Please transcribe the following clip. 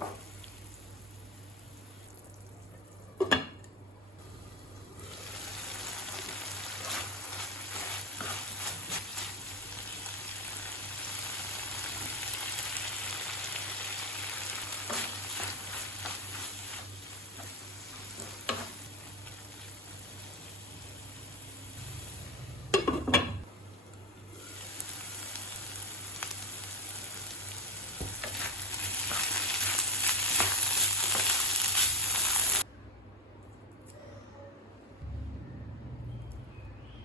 はい。